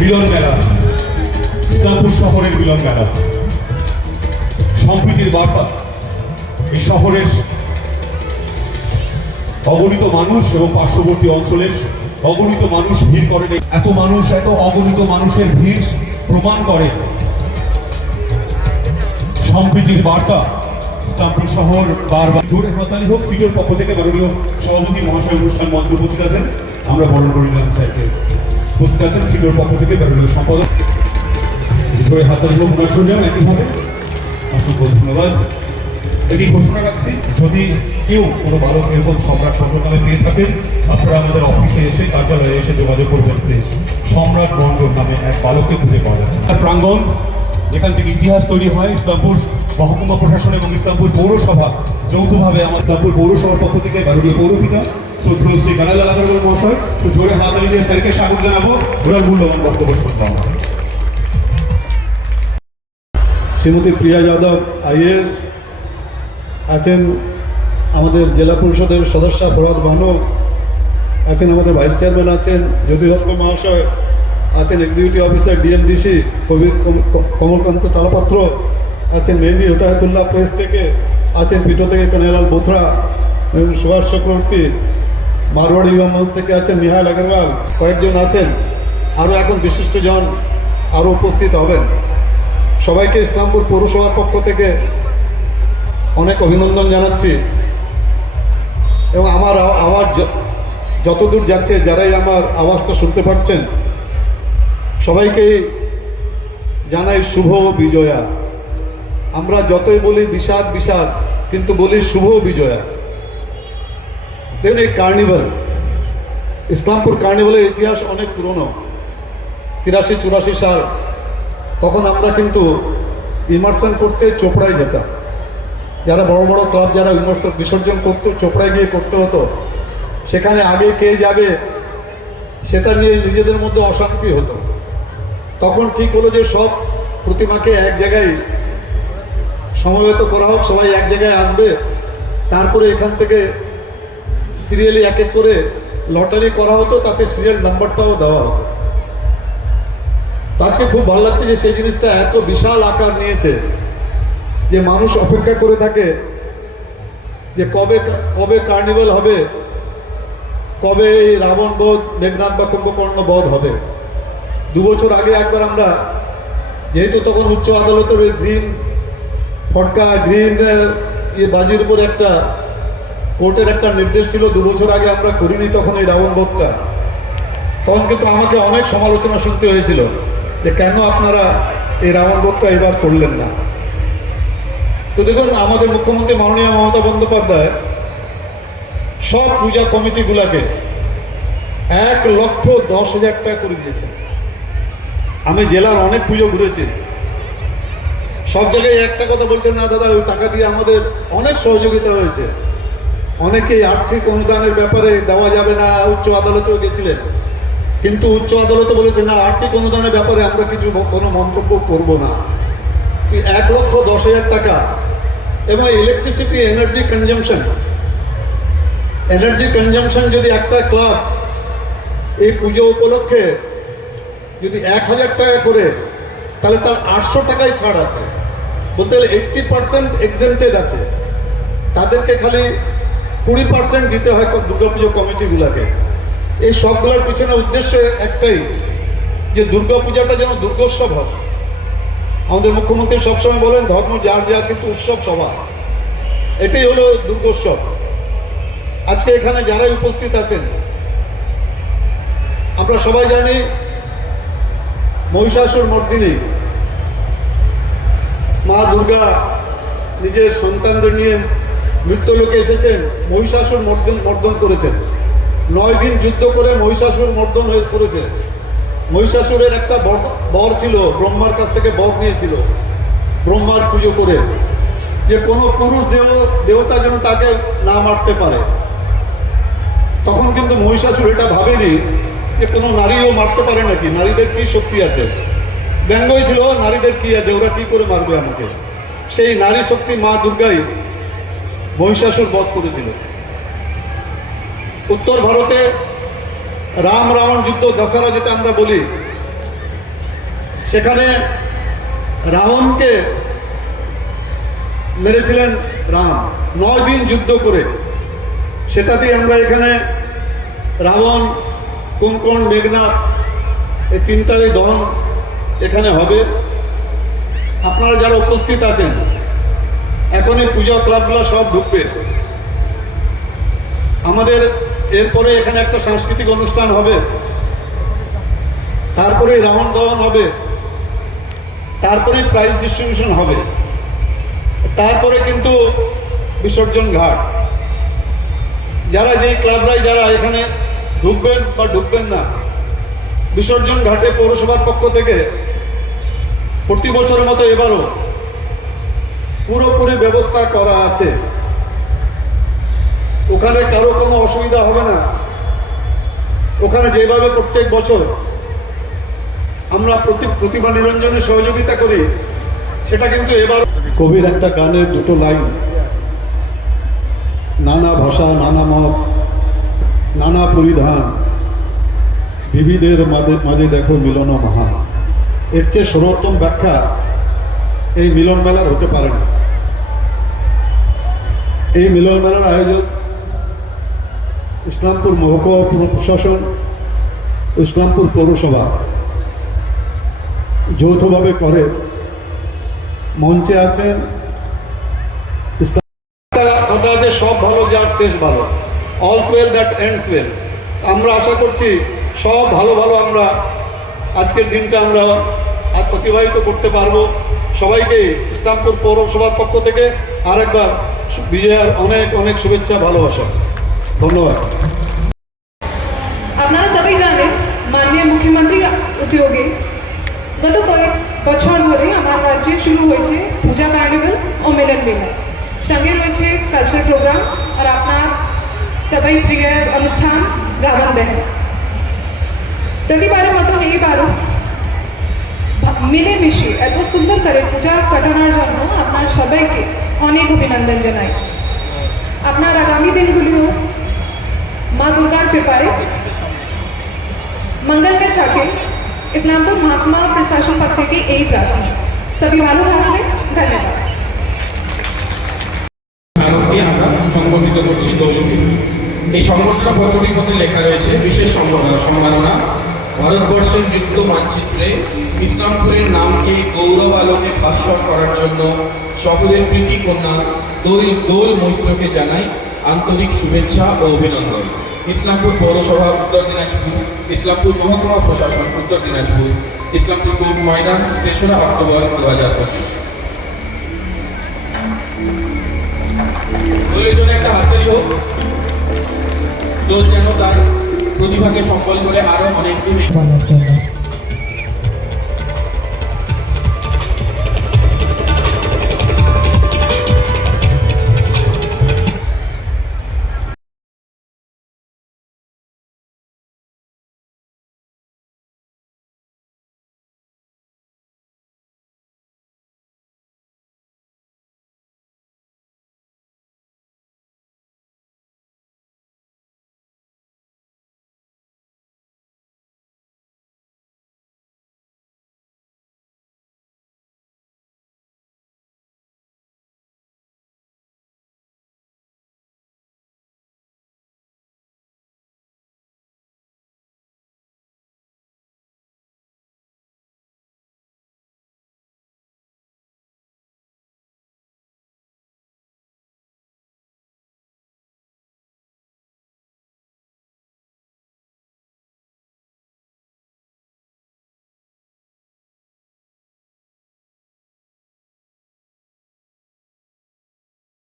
মিলন মেলা, ইসলামপুর শহরের মিলন মেলা, সম্প্রীতির বার্তা। এই শহরের অগণিত মানুষ এবং পার্শ্ববর্তী অঞ্চলের অগণিত মানুষ ভিড় করেন। এত মানুষ, এত অগণিত মানুষের ভিড় প্রমাণ করে সম্প্রীতির বার্তা। ইসলামপুর শহর বারবার জোরে হাততালি হোক। ফিটোর পক্ষ থেকে মাননীয় সভাপতি মহাশয় অনুষ্ঠান মঞ্চে উপস্থিত আছেন, আমরা বরণ করে নিলাম স্যারকে। উপস্থিত আছেন ফিটোর পক্ষ থেকে মাননীয় সম্পাদক, জোরে হাততালি হোক ওনার জন্য। একইভাবে অসংখ্য ধন্যবাদ। এটি ঘোষণা রাখছি, যদি কেউ কোনো বালক এরকম সম্রাট সংঘ নামে পেয়ে থাকেন, আপনারা আমাদের অফিসে এসে, কার্যালয়ে এসে যোগাযোগ করবেন প্লিজ। সম্রাট রঞ্জন নামে এক বালককে খুঁজে পাওয়া যাচ্ছে। প্রাঙ্গণ যেখান থেকে ইতিহাস তৈরি হয়, ইসলামপুর মহকুমা প্রশাসন এবং ইসলামপুর পৌরসভা যৌথভাবে আমার ইসলামপুর পৌরসভার পক্ষ থেকে মাননীয় পৌরপিতা শ্রদ্ধেয় শ্রী কানাইলাল আগরওয়াল মহাশয় তো জোরে হাততালি দিয়ে স্যারকে স্বাগত জানাবো ওনার মূল্যবান বক্তব্য শুনলাম। শ্রীমতী প্রিয়া যাদব আইএস আছেন, আমাদের জেলা পরিষদের সদস্য ফরহাদ বানু আছেন, আমাদের ভাইস চেয়ারম্যান আছেন জ্যোতিরত্ন মহাশয় আছেন, এক্সিকিউটিভ অফিসার ডিএমডিসি কমলকান্ত তালপাত্র আছেন, মেহেদি হতায়তুল্লাহ প্রেস থেকে আছেন, পিটো থেকে কানাইলাল বোথরা এবং সুভাষ চক্রবর্তী, মারওয়াড়ি ইউনিয়ন থেকে আছেন নিহাল আগরওয়াল, কয়েকজন আছেন, আরও এখন বিশিষ্টজন আরও উপস্থিত হবেন। সবাইকে ইসলামপুর পৌরসভার পক্ষ থেকে অনেক অভিনন্দন জানাচ্ছি এবং আমার আওয়াজ যতদূর যাচ্ছে, যারাই আমার আওয়াজটা শুনতে পাচ্ছেন সবাইকেই জানাই শুভ বিজয়া। আমরা যতই বলি বিষাদ বিষাদ, কিন্তু বলি শুভ বিজয়া। দেখুন, এই কার্নিভাল, ইসলামপুর কার্নিভালের ইতিহাস অনেক পুরনো। 83-84 সাল, তখন আমরা কিন্তু ইমার্শন করতে চোপড়ায় যেতাম। যারা বড় বড় ক্লাব যারা বিসর্জন করতো চোপড়ায় গিয়ে করতে হতো। সেখানে আগে কে যাবে সেটা নিয়ে নিজেদের মধ্যে অশান্তি হতো। তখন ঠিক হলো যে সব প্রতিমাকে এক জায়গায় সমবেত করা হোক, সবাই এক জায়গায় আসবে, তারপরে এখান থেকে সিরিয়ালি এক এক করে লটারি করা হতো, তাতে সিরিয়াল নাম্বারটাও দেওয়া হতো। আজকে খুব ভালো লাগছে যে সেই জিনিসটা এত বিশাল আকার নিয়েছে যে মানুষ অপেক্ষা করে থাকে যে কবে কবে কার্নিভাল হবে, কবে এই রাবণ বধ, মেঘনাদ বা কুম্ভকর্ণ বধ হবে। 2 বছর আগে একবার আমরা, যেহেতু তখন উচ্চ আদালতের গ্রিন ফটকা গ্রিন বাজির উপর একটা কোর্টের একটা নির্দেশ ছিল, 2 বছর আগে আমরা করিনি তখন এই রাবণ বধটা। তখন কিন্তু আমাকে অনেক সমালোচনা শুনতে হয়েছিল যে কেন আপনারা এই রাবণ বধটা এবার করলেন না। তো দেখুন, আমাদের মুখ্যমন্ত্রী মাননীয় মমতা বন্দ্যোপাধ্যায় সব পূজা কমিটিগুলোকে 1,10,000 টাকা করে দিয়েছেন। আমি জেলার অনেক পুজো ঘুরেছি, সব জায়গায় একটা কথা বলছেন, না দাদা ওই টাকা দিয়ে আমাদের অনেক সহযোগিতা হয়েছে। অনেকেই আর্থিক অনুদানের ব্যাপারে দেওয়া যাবে না, উচ্চ আদালতেও গেছিলেন, কিন্তু উচ্চ আদালতে বলেছে না, আর্থিক অনুদানের ব্যাপারে আমরা কিছু কোনো মন্তব্য করব না। 1,10,000 টাকা। এবং ইলেকট্রিসিটি এনার্জি কনজামশন যদি একটা ক্লাব এই পুজো উপলক্ষে যদি 1,000 টাকা করে, তাহলে তার 800 টাকায় ছাড় আছে। বলতে গেলে 80% এক্সেম্পটেড আছে, তাদেরকে খালি 20% দিতে হয় দুর্গাপুজো কমিটিগুলোকে। এই সবগুলোর পিছনে উদ্দেশ্য একটাই, যে দুর্গাপূজাটা যেন দুর্গোৎসব হয়। আমাদের মুখ্যমন্ত্রী সবসময় বলেন ধর্ম যার যার, কিন্তু উৎসব সবার। এটাই হলো দুর্গোৎসব। আজকে এখানে যারাই উপস্থিত আছেন, আমরা সবাই জানি মহিষাসুর মর্দিনী মা দুর্গা নিজের সন্তানদের নিয়ে মৃত্যুলোকে এসেছেন, মহিষাসুর মর্দন করেছেন। 9 দিন যুদ্ধ করে মহিষাসুর মর্দন করেছে। মহিষাসুরের একটা বর ছিল, ব্রহ্মার কাছ থেকে বর নিয়েছিল ব্রহ্মার পুজো করে, যে কোনো পুরুষ দেবতা যেন তাকে না মারতে পারে। তখন কিন্তু মহিষাসুর এটা ভাবেনি যে কোনো নারীও মারতে পারে নাকি, নারীদের কি শক্তি আছে। ব্যঙ্গই ছিল, নারীদের কি আছে, ওরা কি করে মারবে আমাকে। সেই নারী শক্তি মা দুর্গাই মহিষাসুর বধ করেছিল। উত্তর ভারতে রাম রাবণ যুদ্ধ, দশহরা যেটা আমরা বলি, সেখানে রাবণকে মেরেছিলেন রাম 9 দিন যুদ্ধ করে। সেটাতেই আমরা এখানে রাবণ, কুম্ভকর্ণ, মেঘনাদ এই তিনটারই দহন এখানে হবে। আপনারা যারা উপস্থিত আছেন, এখনই পূজা ক্লাবগুলো সব ঢুকবে। আমাদের এরপরে এখানে একটা সাংস্কৃতিক অনুষ্ঠান হবে, তারপরে রাবণ দহন হবে, তারপরে প্রাইজ ডিস্ট্রিবিউশন হবে, তারপরে কিন্তু বিসর্জন ঘাট। যারা যেই ক্লাবরাই যারা এখানে ঢুকবেন বা ঢুকবেন না, বিসর্জন ঘাটে পৌরসভার পক্ষ থেকে প্রতি বছরের মতো এবারও পুরোপুরি ব্যবস্থা করা আছে। ওখানে কারো কোনো অসুবিধা হবে না। ওখানে যেভাবে প্রত্যেক বছর আমরা প্রতিমা নিরঞ্জনে সহযোগিতা করি, সেটা কিন্তু এবার কবির একটা গানের দুটো লাইন, নানা ভাষা নানা মত নানা পরিধান, বিবিধের মাঝে দেখো মিলন মহান। এর চেয়ে সর্বোত্তম ব্যাখ্যা এই মিলন মেলার হতে পারে না। এই মিলন মেলার আয়োজন ইসলামপুর মহকুমা প্রশাসন, ইসলামপুর পৌরসভা যৌথভাবে করে। মঞ্চে আছেন যে সব ভালো যার শেষ ভালো, all well that ends well. আমরা আশা করছি সব ভালো ভালো আমরা আজকের দিনটা আমরা অতিবাহিত করতে পারবো। সবাইকে ইসলামপুর পৌরসভার পক্ষ থেকে আরেকবার বিজয়ার অনেক অনেক শুভেচ্ছা, ভালোবাসা। ধন্যবাদ। আপনারা সবাই জানেন মাননীয় মুখ্যমন্ত্রী উদ্যোগে গত কয়েক বছর ধরে আমার রাজ্যে শুরু হয়েছে পূজা কার্নিভাল ও মিলন মেলা। সঙ্গে রয়েছে কালচারাল প্রোগ্রাম আর আপনার সবাই প্রিয় অনুষ্ঠান রাবণ দহন। প্রতিবারের মতন এইবারও মিলেমিশে এত সুন্দর করে পূজা কাটানোর জন্য আপনার সবাইকে অনেক অভিনন্দন জানাই। আপনার আগামী দিনগুলিও মা দুর্গার কৃপায় मंगलमय থাকে। इस्लामपुर महात्मा प्रशासन पक्ष থেকে এই প্রার্থনা। সবাই ভালো থাকবেন, ধন্যবাদ। ভারতকে আমরা সংগঠিত করছি দৌলকে। এই সংগঠন পত্রটির মধ্যে লেখা রয়েছে বিশেষ সম্মাননা ভারতবর্ষের নৃত্য মানচিত্রে ইসলামপুরের নামকে গৌরব আলোকে ভাস্বর করার জন্য শহরের প্রীতি কন্যা দোল মৈত্রকে জানাই আন্তরিক শুভেচ্ছা ও অভিনন্দন। ইসলামপুর পৌরসভা উত্তর দিনাজপুর, ইসলামপুর মহকুমা প্রশাসন উত্তর দিনাজপুর, ইসলামপুর কোর্ট ময়দান 3রা অক্টোবর 2025। দোলের জন্য একটা হাততালি হোক। দোল যেন তার প্রতিভাকে সম্বল করে আরো অনেক দূর